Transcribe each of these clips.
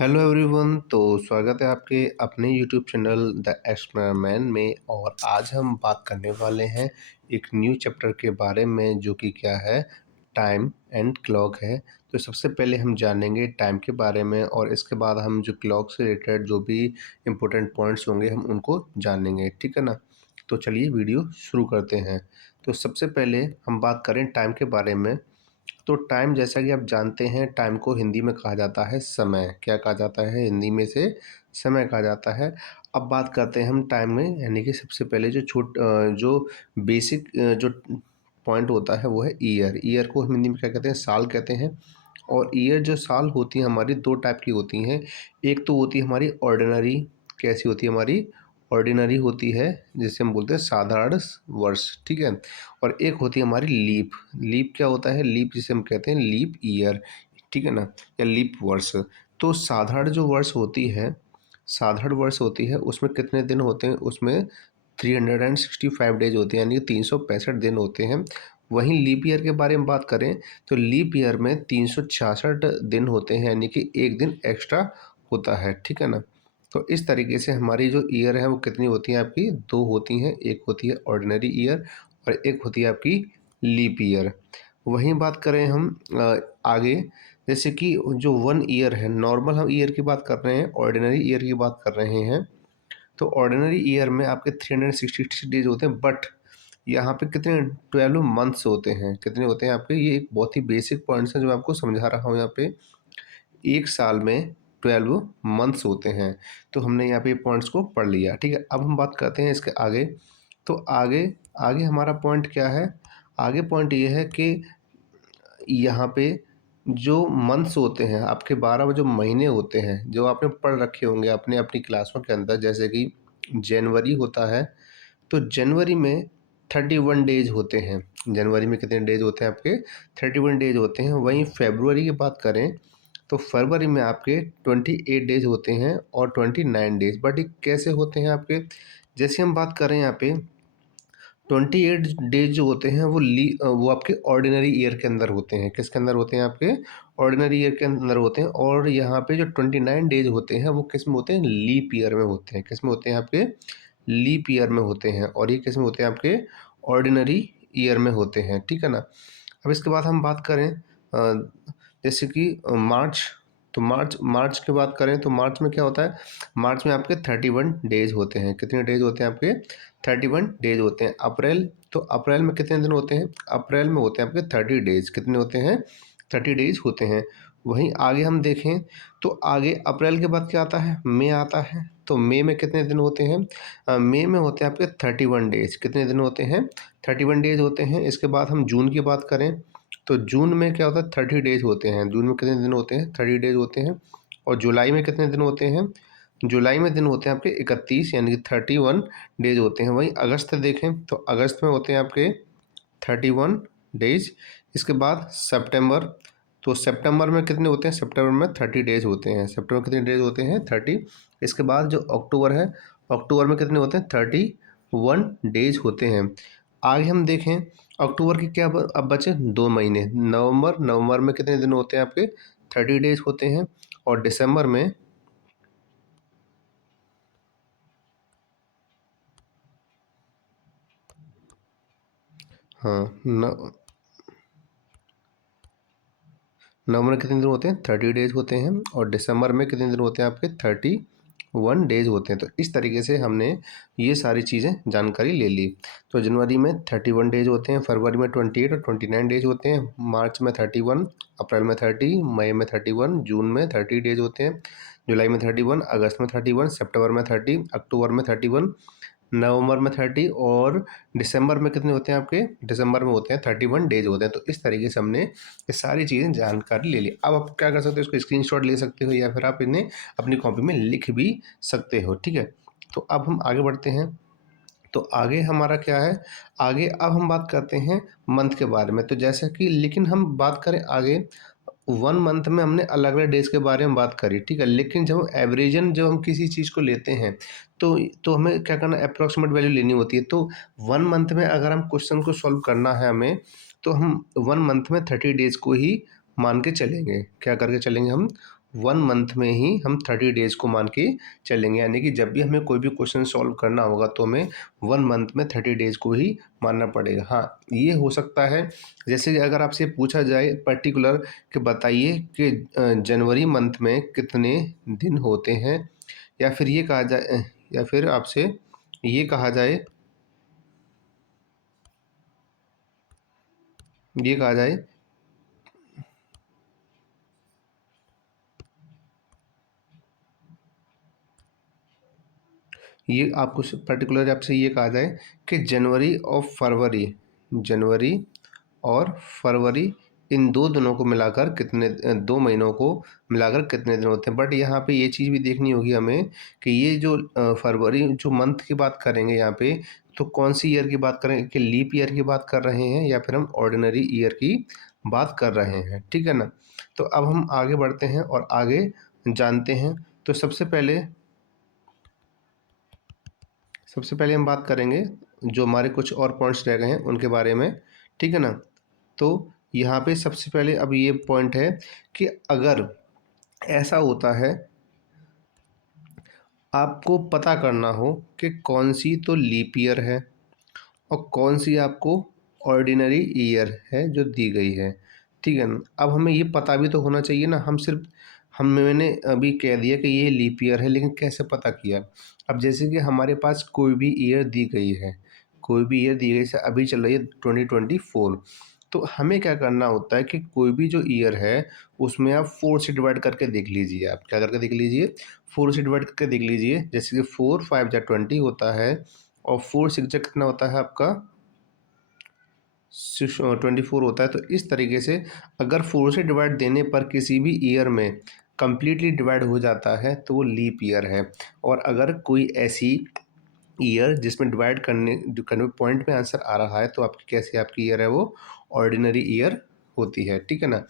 Hello everyone. तो स्वागत है आपके अपने यूट्यूब चैनल द एक्सपेरिमेंट में। और आज हम बात करने वाले हैं एक न्यू चैप्टर के बारे में जो कि क्या है, टाइम एंड क्लॉक है। तो सबसे पहले हम जानेंगे टाइम के बारे में और इसके बाद हम जो क्लॉक से रिलेटेड जो भी इम्पोर्टेंट पॉइंट्स होंगे हम उनको जानेंगे, ठीक है ना। तो चलिए वीडियो शुरू करते हैं। तो सबसे पहले हम बात करें टाइम के बारे में। तो टाइम, जैसा कि आप जानते हैं, टाइम को हिंदी में कहा जाता है समय। क्या कहा जाता है हिंदी में? से समय कहा जाता है। अब बात करते हैं हम टाइम में, यानी कि सबसे पहले जो बेसिक जो पॉइंट होता है वो है ईयर। ईयर को हम हिंदी में क्या कहते हैं? साल कहते हैं। और ईयर जो साल होती हैं हमारी दो टाइप की होती हैं। एक तो होती है हमारी ऑर्डिनरी। कैसी होती है हमारी? ऑर्डिनरी होती है, जिसे हम बोलते हैं साधारण वर्ष, ठीक है। और एक होती है हमारी लीप। लीप क्या होता है? लीप जिसे हम कहते हैं लीप ईयर, ठीक है ना, या लीप वर्ष। तो साधारण जो वर्ष होती है, साधारण वर्ष होती है, उसमें कितने दिन होते हैं? उसमें 365 डेज होते हैं, यानी कि 365 दिन होते हैं। वहीं लीप ईयर के बारे में बात करें तो लीप ईयर में 366 दिन होते हैं, यानी कि एक दिन एक्स्ट्रा होता है, ठीक है ना। तो इस तरीके से हमारी जो ईयर है वो कितनी होती हैं आपकी? दो होती हैं। एक होती है ऑर्डिनरी ईयर और एक होती है आपकी लीप ईयर। वहीं बात करें हम आगे, जैसे कि जो वन ईयर है, नॉर्मल हम ईयर की बात कर रहे हैं, ऑर्डिनरी ईयर की बात कर रहे हैं। तो ऑर्डिनरी ईयर में आपके 366 डेज होते हैं, बट यहाँ पे कितने? 12 मंथ्स होते हैं। कितने होते हैं आपके? ये एक बहुत ही बेसिक पॉइंट्स है जो मैं आपको समझा रहा हूँ यहाँ पे। एक साल में 12 मंथ्स होते हैं। तो हमने यहाँ पे पॉइंट्स को पढ़ लिया, ठीक है। अब हम बात करते हैं इसके आगे। तो आगे आगे हमारा पॉइंट क्या है? आगे पॉइंट ये है कि यहाँ पे जो मंथ्स होते हैं आपके, 12 जो महीने होते हैं जो आपने पढ़ रखे होंगे अपने अपनी क्लासों के अंदर, जैसे कि जनवरी होता है। तो जनवरी में 31 डेज होते हैं। जनवरी में कितने डेज होते हैं आपके? 31 डेज होते हैं। वहीं फरवरी की बात करें तो फरवरी में आपके 28 डेज होते हैं और 29 डेज। बट ये कैसे होते हैं आपके? जैसे हम बात करें यहाँ पे 28 डेज जो होते हैं वो आपके ऑर्डिनरी ईयर के अंदर होते हैं। किसके अंदर होते हैं? आपके ऑर्डिनरी ईयर के अंदर होते हैं। और यहाँ पे जो 29 डेज होते हैं वो किस में होते हैं? लीप ईयर में होते हैं। किस में होते हैं आपके? लीप ईयर में होते हैं। और ये किस में होते हैं? आपके ऑर्डिनरी ईयर में होते हैं, ठीक है ना। अब इसके बाद हम बात करें जैसे कि मार्च। तो मार्च मार्च की बात करें तो मार्च में क्या होता है? मार्च में आपके 31 डेज होते हैं। कितने डेज होते हैं आपके? 31 डेज होते हैं। अप्रैल, तो अप्रैल में कितने दिन होते हैं? अप्रैल में होते हैं आपके 30 डेज। कितने होते हैं? 30 डेज होते हैं। वहीं आगे हम देखें तो आगे अप्रैल के बाद क्या आता है? मई आता है। तो मई में कितने दिन होते हैं? मई में होते हैं आपके 31 डेज। कितने दिन होते हैं? 31 डेज होते हैं। इसके बाद हम जून की बात करें तो जून में क्या होता है? 30 डेज होते हैं। जून में कितने दिन होते हैं? 30 डेज होते हैं। और जुलाई में कितने दिन होते हैं? जुलाई में दिन होते हैं आपके 31, यानी कि 31 डेज होते हैं। वहीं अगस्त देखें तो अगस्त में होते हैं आपके 31 डेज। इसके बाद सितंबर, तो सितंबर में कितने होते हैं? सितंबर में 30 डेज होते हैं। सितंबर कितने डेज होते हैं? 30। इसके बाद जो अक्टूबर है, अक्टूबर में कितने होते हैं? 31 डेज होते हैं। आगे हम देखें अक्टूबर के क्या अब बचे? 2 महीने। नवंबर, नवंबर में कितने दिन होते हैं आपके? 30 डेज होते हैं। और दिसंबर में, हाँ, नवंबर में कितने दिन होते हैं? 30 डेज होते हैं। और दिसंबर में कितने दिन होते हैं आपके? 31 डेज होते हैं। तो इस तरीके से हमने ये सारी चीज़ें जानकारी ले ली। तो जनवरी में 31 डेज होते हैं, फरवरी में 28 और 29 डेज होते हैं, मार्च में 31, अप्रैल में 30, मई में 31, जून में 30 डेज होते हैं, जुलाई में 31, अगस्त में 31, सितंबर में 30, अक्टूबर में 31, नवंबर में 30 और दिसंबर में कितने होते हैं आपके? दिसंबर में होते हैं 31 डेज होते हैं। तो इस तरीके से हमने ये सारी चीज़ें जानकारी ले ली। अब आप क्या कर सकते हो? इसको स्क्रीनशॉट ले सकते हो या फिर आप इन्हें अपनी कॉपी में लिख भी सकते हो, ठीक है। तो अब हम आगे बढ़ते हैं। तो आगे हमारा क्या है? आगे अब हम बात करते हैं मंथ के बारे में। तो जैसा कि, लेकिन हम बात करें आगे, 1 मंथ में हमने अलग अलग डेज के बारे में बात करी, ठीक है। लेकिन जब हम किसी चीज़ को लेते हैं तो हमें क्या करना? अप्रॉक्सीमेट वैल्यू लेनी होती है। तो 1 मंथ में अगर हम क्वेश्चन को सॉल्व करना है हमें, तो हम 1 मंथ में 30 डेज को ही मान के चलेंगे। क्या करके चलेंगे हम? 1 मंथ में ही हम 30 डेज़ को मान के चलेंगे, यानी कि जब भी हमें कोई भी क्वेश्चन सॉल्व करना होगा तो हमें 1 मंथ में 30 डेज़ को ही मानना पड़ेगा। हाँ, ये हो सकता है जैसे कि अगर आपसे पूछा जाए पर्टिकुलर कि बताइए कि जनवरी मंथ में कितने दिन होते हैं, या फिर ये कहा जाए या फिर आपसे ये कहा जाए ये कहा जाए ये आपको पर्टिकुलर आपसे ये कहा जाए कि जनवरी और फरवरी इन 2 दिनों को मिलाकर कितने 2 महीनों को मिलाकर कितने दिन होते हैं। बट यहाँ पे ये चीज़ भी देखनी होगी हमें कि ये जो फरवरी जो मंथ की बात करेंगे यहाँ पे, तो कौन सी ईयर की बात करें, कि लीप ईयर की बात कर रहे हैं या फिर हम ऑर्डिनरी ईयर की बात कर रहे हैं, ठीक है ना। तो अब हम आगे बढ़ते हैं और आगे जानते हैं। तो सबसे पहले हम बात करेंगे जो हमारे कुछ और पॉइंट्स रह गए हैं उनके बारे में, ठीक है ना। तो यहाँ पे सबसे पहले अब ये पॉइंट है कि अगर ऐसा होता है, आपको पता करना हो कि कौन सी तो लीप ईयर है और कौन सी आपको ऑर्डिनरी ईयर है जो दी गई है, ठीक है ना। अब हमें ये पता भी तो होना चाहिए ना, हम मैंने अभी कह दिया कि ये लीप ईयर है, लेकिन कैसे पता किया। अब जैसे कि हमारे पास कोई भी ईयर दी गई है, कोई भी ईयर दी गई, जैसे अभी चल रही है 2024, तो हमें क्या करना होता है कि कोई भी जो ईयर है उसमें आप 4 से डिवाइड करके देख लीजिए। आप क्या करके देख लीजिए, 4 से डिवाइड करके देख लीजिए। जैसे कि 4 5 जा 20 होता है और 4 6 जा कितना होता है आपका 24 होता है। तो इस तरीके से अगर 4 से डिवाइड देने पर किसी भी ईयर में कंप्लीटली डिवाइड हो जाता है तो वो लीप ईयर है। और अगर कोई ऐसी ईयर जिसमें डिवाइड करने पॉइंट में आंसर आ रहा है तो आपकी कैसी आपकी ईयर है वो ऑर्डिनरी ईयर होती है, ठीक है ना।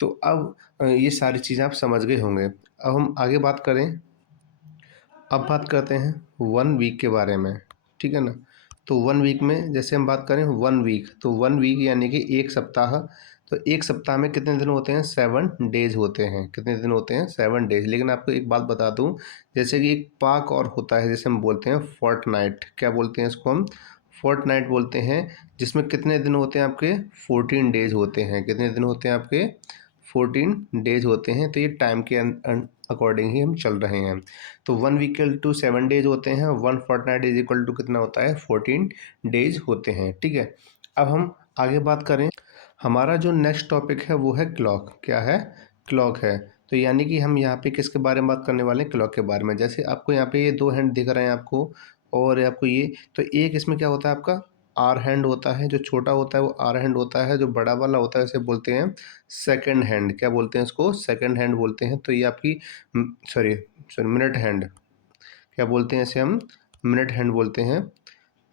तो अब ये सारी चीज़ें आप समझ गए होंगे। अब हम आगे बात करें, अब बात करते हैं 1 वीक के बारे में, ठीक है ना। तो 1 वीक में जैसे हम बात करें 1 वीक, तो 1 वीक यानी कि 1 सप्ताह। तो 1 सप्ताह में कितने दिन होते हैं, 7 डेज़ होते हैं। कितने दिन होते हैं, 7 डेज़। लेकिन आपको एक बात बता दूं, जैसे कि एक पाक और होता है, जैसे हम बोलते हैं फोर्टनाइट। क्या बोलते हैं इसको हम, फोर्टनाइट बोलते हैं। जिसमें कितने दिन होते हैं आपके, 14 डेज़ होते हैं। कितने दिन होते हैं आपके, 14 डेज़ होते हैं। तो ये टाइम के अकॉर्डिंग ही हम चल रहे हैं। तो 1 वीक इक्वल टू 7 डेज होते हैं, 1 फोर्टनाइट इज इक्वल टू कितना होता है, 14 डेज होते हैं, ठीक है। अब हम आगे बात करें, हमारा जो नेक्स्ट टॉपिक है वो है क्लॉक। क्या है, क्लॉक है। तो यानी कि हम यहाँ पे किसके बारे में बात करने वाले हैं, क्लॉक के बारे में। जैसे आपको यहाँ पे ये 2 हैंड दिख रहे हैं आपको, और आपको ये, तो एक इसमें क्या होता है आपका आर हैंड होता है। जो छोटा होता है वो आर हैंड होता है, जो बड़ा वाला होता है उसे बोलते हैं सेकंड हैंड। क्या बोलते हैं इसको, सेकंड हैंड बोलते हैं। तो ये आपकी सॉरी सॉरी मिनट हैंड, क्या बोलते हैं इसे हम, मिनट हैंड बोलते हैं।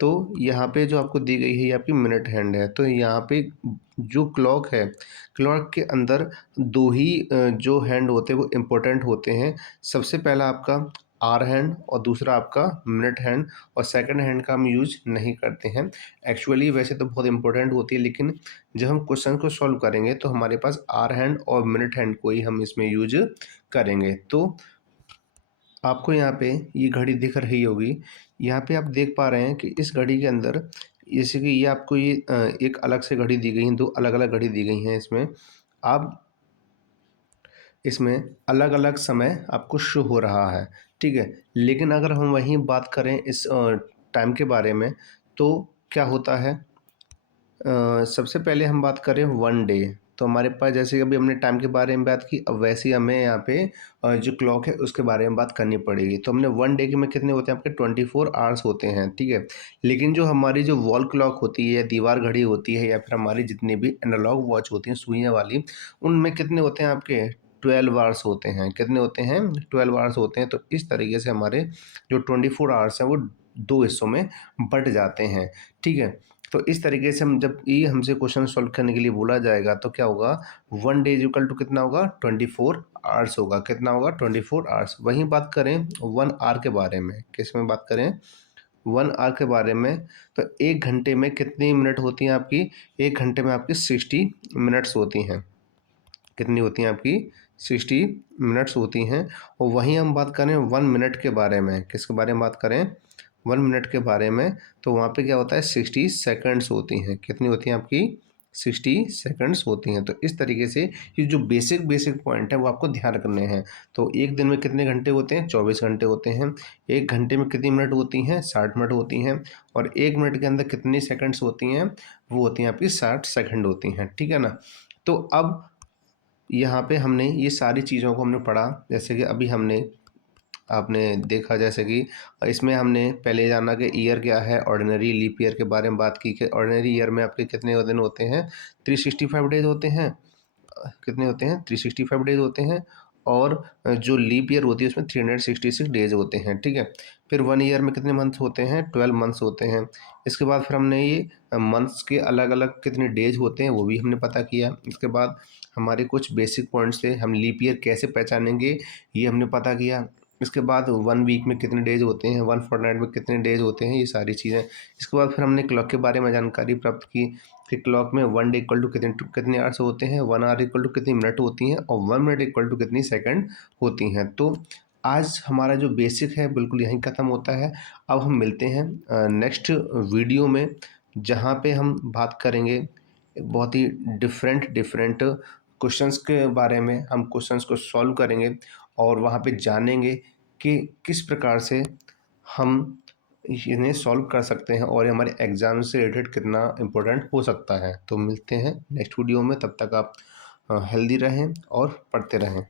तो यहाँ पे जो आपको दी गई है ये आपकी मिनट हैंड है। तो यहाँ पे जो क्लॉक है, क्लॉक के अंदर दो ही जो हैंड होते हैं वो इम्पोर्टेंट होते हैं। सबसे पहला आपका आर हैंड और दूसरा आपका मिनट हैंड, और सेकंड हैंड का हम यूज नहीं करते हैं। एक्चुअली वैसे तो बहुत इंपॉर्टेंट होती है, लेकिन जब हम क्वेश्चन को सॉल्व करेंगे तो हमारे पास आर हैंड और मिनट हैंड को ही हम इसमें यूज करेंगे। तो आपको यहाँ पे ये घड़ी दिख रही होगी, यहाँ पे आप देख पा रहे हैं कि इस घड़ी के अंदर, जैसे कि ये आपको ये एक अलग से घड़ी दी गई है, 2 अलग-अलग घड़ी दी गई हैं इसमें। आप इसमें अलग-अलग समय आपको शो हो रहा है, ठीक है। लेकिन अगर हम वहीं बात करें इस टाइम के बारे में, तो क्या होता है, सबसे पहले हम बात करें 1 डे। तो हमारे पास जैसे कि अभी हमने टाइम के बारे में बात की, अब वैसे ही हमें यहाँ पे जो क्लॉक है उसके बारे में बात करनी पड़ेगी। तो हमने 1 डे के में कितने होते हैं आपके, 24 आवर्स होते हैं, ठीक है। लेकिन जो हमारी जो वॉल क्लॉक होती है, दीवार घड़ी होती है, या फिर हमारी जितनी भी एनालॉग वॉच होती हैं सुइयाँ वाली, उनमें कितने होते हैं आपके, 12 आवर्स होते हैं। कितने होते हैं, 12 आवर्स होते हैं। तो इस तरीके से हमारे जो 24 आवर्स हैं वो 2 हिस्सों में बँट जाते हैं, ठीक है। तो इस तरीके से हम जब ये हमसे क्वेश्चन सॉल्व करने के लिए बोला जाएगा तो क्या होगा, 1 डे इज इक्वल टू कितना होगा, 24 आवर्स होगा। कितना होगा, 24 आवर्स। वहीं बात करें 1 आवर के बारे में, किस में बात करें, 1 आवर के बारे में, तो 1 घंटे में कितनी मिनट होती हैं आपकी, 1 घंटे में आपकी 60 मिनट्स होती हैं। कितनी होती हैं आपकी, 60 मिनट्स होती हैं। और वहीं हम बात करें 1 मिनट के बारे में, किसके बारे में बात करें? 1 मिनट के बारे में, तो वहाँ पे क्या होता है 60 सेकंड्स होती हैं। कितनी होती हैं आपकी? 60 सेकंड्स होती हैं। तो इस तरीके से ये जो बेसिक पॉइंट है वो आपको ध्यान रखने हैं। तो एक दिन में कितने घंटे होते हैं? 24 घंटे होते हैं। एक घंटे में कितनी मिनट होती हैं? 60 मिनट होती हैं। और एक मिनट के अंदर कितनी सेकंड्स होती हैं? वो होती हैं आपकी 60 सेकंड होती हैं, ठीक है ना। तो अब यहाँ पे हमने ये सारी चीज़ों को हमने पढ़ा, जैसे कि अभी हमने आपने देखा, जैसे कि इसमें हमने पहले जाना कि ईयर क्या है, ऑर्डिनरी लीप ईयर के बारे में बात की कि ऑर्डिनरी ईयर में आपके कितने दिन होते हैं? 365 डेज होते हैं। कितने होते हैं? 365 डेज होते हैं। और जो लीप ईयर होती है उसमें 366 डेज होते हैं, ठीक है। फिर 1 ईयर में कितने मंथ्स होते हैं? 12 मंथ्स होते हैं। इसके बाद फिर हमने ये मंथ्स के अलग अलग कितने डेज होते हैं वो भी हमने पता किया। इसके बाद हमारे कुछ बेसिक पॉइंट्स थे, हम लीप ईयर कैसे पहचानेंगे ये हमने पता किया। इसके बाद 1 वीक में कितने डेज होते हैं, 1 फोर्टनाइट में कितने डेज होते हैं, ये सारी चीज़ें। इसके बाद फिर हमने क्लॉक के बारे में जानकारी प्राप्त की कि क्लॉक में 1 डे इक्वल टू कितने आवर्स होते हैं, 1 आवर इक्वल टू कितनी मिनट होती हैं, और 1 मिनट इक्वल टू कितनी सेकंड होती हैं। तो आज हमारा जो बेसिक है बिल्कुल यहीं ख़त्म होता है। अब हम मिलते हैं नेक्स्ट वीडियो में, जहाँ पे हम बात करेंगे एक बहुत ही डिफरेंट क्वेश्चंस के बारे में। हम क्वेश्चंस को सॉल्व करेंगे और वहाँ पे जानेंगे कि किस प्रकार से हम इन्हें सॉल्व कर सकते हैं और ये हमारे एग्ज़ाम से रिलेटेड कितना इम्पोर्टेंट हो सकता है। तो मिलते हैं नेक्स्ट वीडियो में, तब तक आप हेल्दी रहें और पढ़ते रहें।